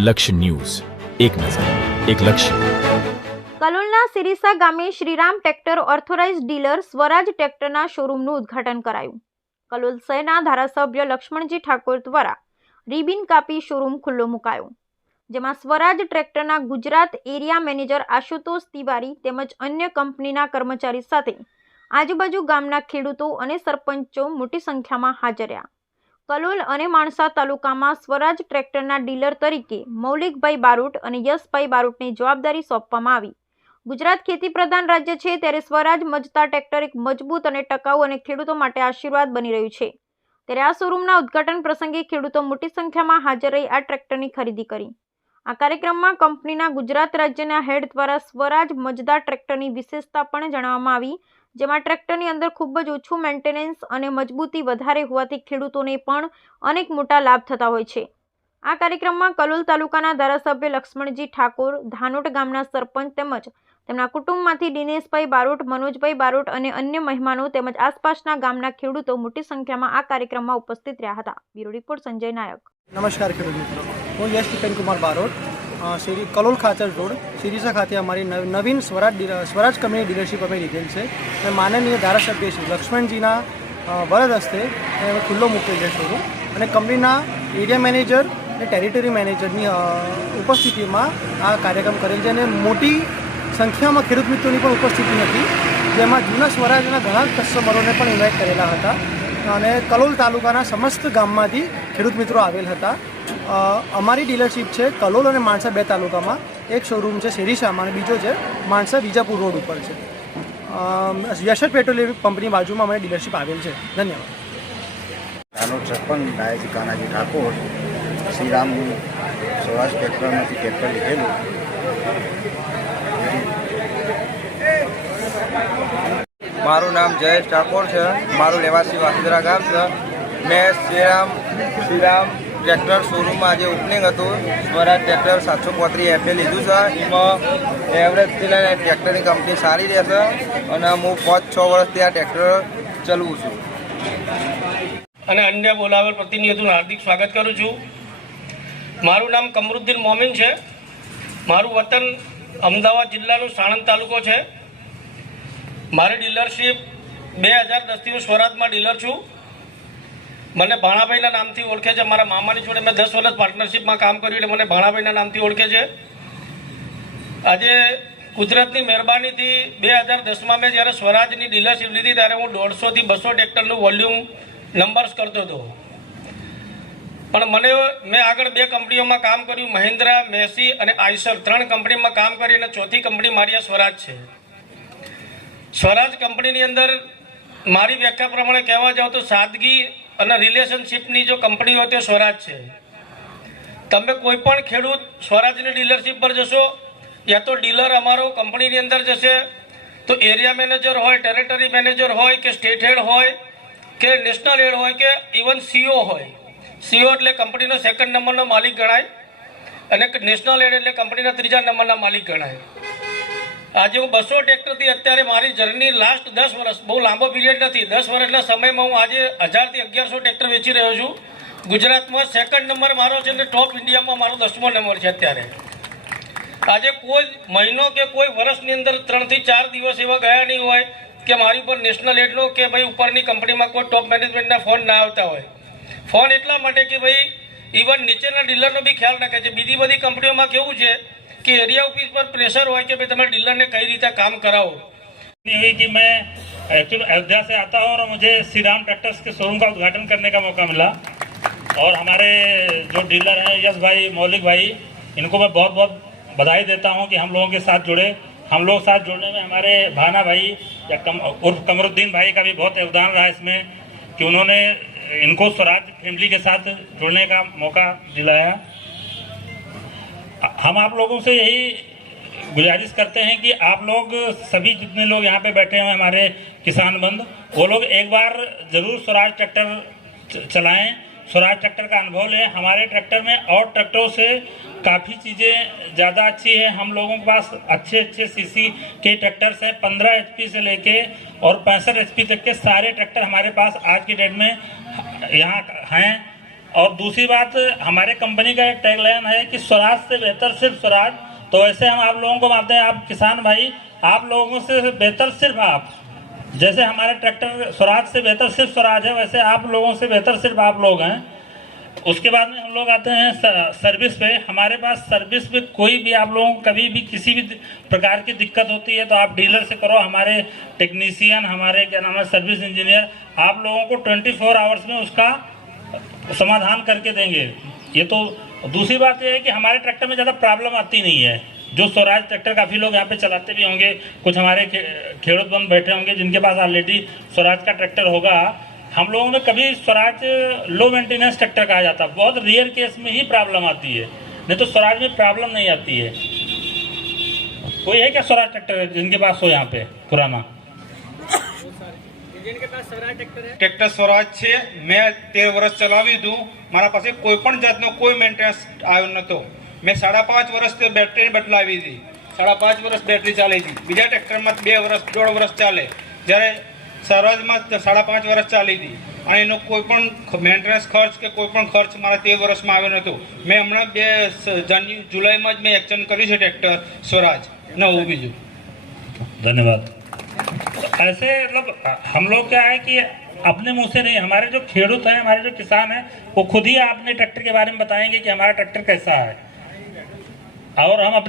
લક્ષ્ય ન્યૂઝ, એક નજર, એક લક્ષ્ય. કલોલના સિરીસા ગામે શ્રીરામ ટ્રેક્ટર ઓથોરાઇઝ્ડ ડીલર સ્વરાજ ટ્રેક્ટરના શોરૂમનું ઉદ્ઘાટન કરાયું. કલોલ શહેરના ધારાસભ્ય લક્ષ્મણજી ઠાકોર દ્વારા રિબિન કાપી શોરૂમ ખુલ્લો મુકાયો, જેમાં સ્વરાજ ટ્રેક્ટરના ગુજરાત એરિયા મેનેજર આશુતોષ તિવારી તેમજ અન્ય કંપનીના કર્મચારી સાથે આજુબાજુ ગામના ખેડૂતો અને સરપંચો મોટી સંખ્યામાં હાજર રહ્યા. કલોલ અને માણસા તાલુકામાં સ્વરાજ ટ્રેક્ટરના ડીલર તરીકે મૌલિકભાઈ બારોટ અને યશભાઈ બારોટને જવાબદારી સોંપવામાં આવી. ગુજરાત ખેતી પ્રધાન રાજ્ય છે, ત્યારે સ્વરાજ મજતા ટ્રેક્ટર એક મજબૂત અને ટકાઉ અને ખેડૂતો માટે આશીર્વાદ બની રહ્યું છે. ત્યારે આ શોરૂમના ઉદ્ઘાટન પ્રસંગે ખેડૂતો મોટી સંખ્યામાં હાજર રહી આ ટ્રેક્ટરની ખરીદી કરી. આ કાર્યક્રમમાં કંપનીના ગુજરાત રાજ્યના હેડ દ્વારા સ્વરાજ મજદા ટ્રેક્ટરની વિશેષતા પણ જણાવવામાં આવી, જેમાં ટ્રેક્ટરની અંદર ખૂબ જ ઓછું મેન્ટેનન્સ અને મજબૂતી વધારે હોવાથી ખેડૂતોને પણ અનેક મોટા લાભ થતા હોય છે. આ કાર્યક્રમમાં કલોલ તાલુકાના ધારાસભ્ય લક્ષ્મણજી ઠાકોર, ધાનોટ ગામના સરપંચ તેમજ તેમના કુટુંબમાંથી દિનેશભાઈ બારોટ, મનોજભાઈ બારોટ અને અન્ય મહેમાનો તેમજ આસપાસના ગામના ખેડૂતો મોટી સંખ્યામાં આ કાર્યક્રમમાં ઉપસ્થિત રહ્યા હતા. બ્યુરો રિપોર્ટ સંજય નાયક. નમસ્કાર ખેડૂત મિત્રો, હું યશ કિપેનકુમાર બારોટ, કલોલ ખાચર રોડ સિરીસા ખાતે અમારી નવીન સ્વરાજ કંપની ડીલરશીપ અમે લીધેલ છે. અને માનનીય ધારાસભ્ય શ્રી લક્ષ્મણજીના વરદ હસ્તે અમે ખુલ્લો મૂકેલ છે શોરૂમ, અને કંપનીના એરિયા મેનેજર અને ટેરિટરી મેનેજરની ઉપસ્થિતિમાં આ કાર્યક્રમ કરેલ છે. અને મોટી સંખ્યામાં ખેડૂત મિત્રોની પણ ઉપસ્થિતિ હતી, જેમાં જૂના સ્વરાજના ઘણા કસ્ટમરોને પણ ઇન્વાઇટ કરેલા હતા અને કલોલ તાલુકાના સમસ્ત ગામમાંથી ખેડૂત મિત્રો આવેલ હતા. અમારી ડીલરશીપ છે કલોલ અને માણસા બે તાલુકામાં. એક શોરૂમ છે સિરીસામાં અને બીજો છે માણસા વિજાપુર રોડ ઉપર છે. યશર પેટ્રોલિયમ પંપની બાજુમાં અમારી ડીલરશીપ આવેલ છે. ધન્યવાદ. ધાનોટ સરપંચ ડાયાજી કાનાજી ઠાકોર, શ્રીરામ સ્વરાજ ટ્રેક્ટરમાંથી ટ્રેક્ટર લીધેલું. મારું નામ જયેશ ઠાકોર છે, મારું રહેવાસી વાસુદરા ગામ છે. મેં શ્રીરામ ટ્રેક્ટર શોરૂમમાં આજે ઓપનિંગ હતું. સ્વરાજ ટ્રેક્ટર 735 FA લીધું છે. એમાં એવરેજથી લઈને ટ્રેક્ટરની કંપની સારી રહેશે અને હું 5-6 વર્ષથી આ ટ્રેક્ટર ચલાવું છું. અને અન્ય બોલાવેલ પ્રતિનિધિઓનું હાર્દિક સ્વાગત કરું છું. મારું નામ કમરુદ્દીન મોમીન છે. મારું વતન અમદાવાદ જિલ્લાનું સાણંદ તાલુકો છે. મારી ડીલરશીપ 2010થી હું સ્વરાજમાં ડીલર છું. મને ભાણાભાઈના નામથી ઓળખે છે. મારા મામાની જોડે મેં 10 વર્ષ પાર્ટનરશીપમાં કામ કર્યું, એટલે મને ભાણાભાઈના નામથી ઓળખે છે. આજે કુદરતની મહેરબાનીથી 2010માં મેં જ્યારે સ્વરાજની ડીલરશીપ લીધી ત્યારે હું 150થી 200 ટ્રેક્ટરનું વોલ્યુમ નંબર્સ કરતો હતો. પણ મેં આગળ 2 કંપનીઓમાં કામ કર્યું, મહિન્દ્રા, મેસી અને આઈસર. 3 કંપનીમાં કામ કરી અને 4થી કંપની મારી આ સ્વરાજ છે. સ્વરાજ કંપનીની અંદર મારી વ્યાખ્યા પ્રમાણે કહેવા જાવ તો સાદગી અને રિલેશનશિપની જો કંપની હોય તો સ્વરાજ છે. તમે કોઈ પણ ખેડૂત સ્વરાજની ડીલરશીપ પર જશો, યા તો ડીલર અમારો કંપનીની અંદર જશે, તો એરિયા મેનેજર હોય, ટેરેટરી મેનેજર હોય કે સ્ટેટ હેડ હોય કે નેશનલ હેડ હોય કે ઇવન સીઓ હોય. સીઓ એટલે કંપનીનો 2nd નંબરનો માલિક ગણાય અને નેશનલ હેડ એટલે કંપનીના 3જા નંબરના માલિક ગણાય. આજે હું 200 ટ્રેક્ટરથી અત્યારે મારી જર્ની લાસ્ટ 10 વર્ષ, બહુ લાંબો પીરિયડ નથી, 10 વર્ષના સમયમાં હું આજે 1000થી 1100 ટ્રેક્ટર વેચી રહ્યો છું. ગુજરાતમાં 2nd નંબર મારો છે અને ટોપ ઇન્ડિયામાં મારો 10મો નંબર છે અત્યારે. આજે કોઈ મહિનો કે કોઈ વર્ષની અંદર 3થી 4 દિવસ એવા ગયા નહીં હોય કે મારી પર નેશનલ હેડનો કે ભાઈ ઉપરની કંપનીમાં કોઈ ટોપ મેનેજમેન્ટના ફોન ના આવતા હોય. ફોન એટલા માટે કે ભાઈ ઇવન નીચેના ડીલરનો બી ખ્યાલ રાખે છે. બીજી બધી કંપનીઓમાં કેવું છે कि एरिया ऑफिस पर प्रेशर हो कि भाई तुम्हारे डीलर ने कई रीते काम कराओ. हुई कि मैं एक्चुअली अयोध्या से आता हूँ और मुझे श्रीराम ट्रैक्टर्स के शोरूम का उद्घाटन करने का मौका मिला. और हमारे जो डीलर हैं यश भाई, मौलिक भाई, इनको मैं बहुत बहुत बधाई देता हूँ कि हम लोगों के साथ जुड़े. हम लोग साथ जुड़ने में हमारे भाना भाई या उर्फ कमरुद्दीन भाई का भी बहुत योगदान रहा इसमें कि उन्होंने इनको स्वराज फैमिली के साथ जुड़ने का मौका दिलाया. हम आप लोगों से यही गुजारिश करते हैं कि आप लोग सभी जितने लोग यहाँ पे बैठे हैं हमारे किसान बंधु, वो लोग एक बार ज़रूर स्वराज ट्रैक्टर चलाएं, स्वराज ट्रैक्टर का अनुभव लें. हमारे ट्रैक्टर में और ट्रैक्टरों से काफ़ी चीज़ें ज़्यादा अच्छी है. हम लोगों के पास अच्छे सीसी के ट्रैक्टर्स हैं. 15 HP से लेके और 65 HP तक के सारे ट्रैक्टर हमारे पास आज की डेट में यहाँ हैं. और दूसरी बात, हमारे कंपनी का एक टैगलाइन है कि स्वराज से बेहतर सिर्फ स्वराज। तो वैसे हम आप लोगों को मानते हैं, आप किसान भाई, आप लोगों से बेहतर सिर्फ आप। जैसे हमारे ट्रैक्टर स्वराज से बेहतर सिर्फ स्वराज है, वैसे आप लोगों से बेहतर सिर्फ आप लोग हैं। उसके बाद में हम लोग आते हैं सर्विस पे। हमारे पास सर्विस पे कोई भी आप लोगों को कभी भी किसी भी प्रकार की दिक्कत होती है तो आप डीलर से करो। हमारे टेक्नीशियन, हमारे क्या नाम है सर्विस इंजीनियर, आप लोगों को 24 आवर्स में उसका समाधान करके देंगे। ये तो दूसरी बात यह है कि हमारे ट्रैक्टर में ज़्यादा प्रॉब्लम आती नहीं है। जो स्वराज ट्रैक्टर काफ़ी लोग यहाँ पे चलाते भी होंगे, कुछ हमारे खेड़ूत बंद बैठे होंगे जिनके पास ऑलरेडी स्वराज का ट्रैक्टर होगा। हम लोगों में कभी स्वराज लो मेंटेनेंस ट्रैक्टर कहा जाता है, बहुत रेयर केस में ही प्रॉब्लम आती है, नहीं तो स्वराज में प्रॉब्लम नहीं आती है। कोई है क्या स्वराज ट्रैक्टर जिनके पास हो यहाँ पे पुराना? ટ્રેક્ટર સ્વરાજ છે, મેં 13 વર્ષ ચલાવ્યું હતું, મારા પાસે કોઈ પણ જાતનો કોઈ મેન્ટેનન્સ આવ્યો નહોતો। મેં 5.5 વર્ષ બેટરી બદલાવી હતી, 5.5 વર્ષ બેટરી ચાલી હતી। બીજા ટ્રેક્ટરમાં 2 વર્ષ 1.5 વર્ષ ચાલે, જ્યારે સ્વરાજમાં 5.5 વર્ષ ચાલી હતી અને એનો કોઈ પણ મેન્ટેનન્સ ખર્ચ કે કોઈ પણ ખર્ચ મારા 13 વર્ષમાં આવ્યો નહોતો। મેં હમણાં જુલાઈમાં જ મેં એક્સચેન્જ કર્યું છે ટ્રેક્ટર સ્વરાજ નવું બીજું। धन्यवाद। ऐसे मतलब हम लोग क्या है कि अपने मुंह से नहीं, हमारे जो खेडूत हैं, हमारे जो किसान हैं, वो खुद ही अपने ट्रैक्टर के बारे में बताएंगे कि हमारा ट्रैक्टर कैसा है, और हम अपने